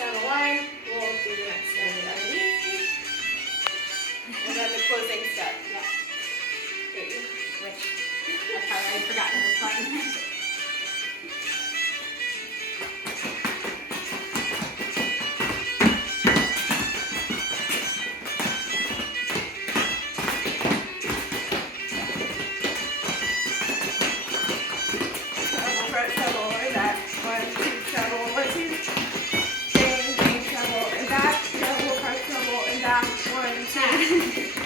down the line, we'll do the next step underneath. And then the closing step. Yeah. Which I've probably forgotten this one. treble and back. 1, 2, treble, 1, 2. Chain, treble and back. Treble, front, treble and back. 1, 2.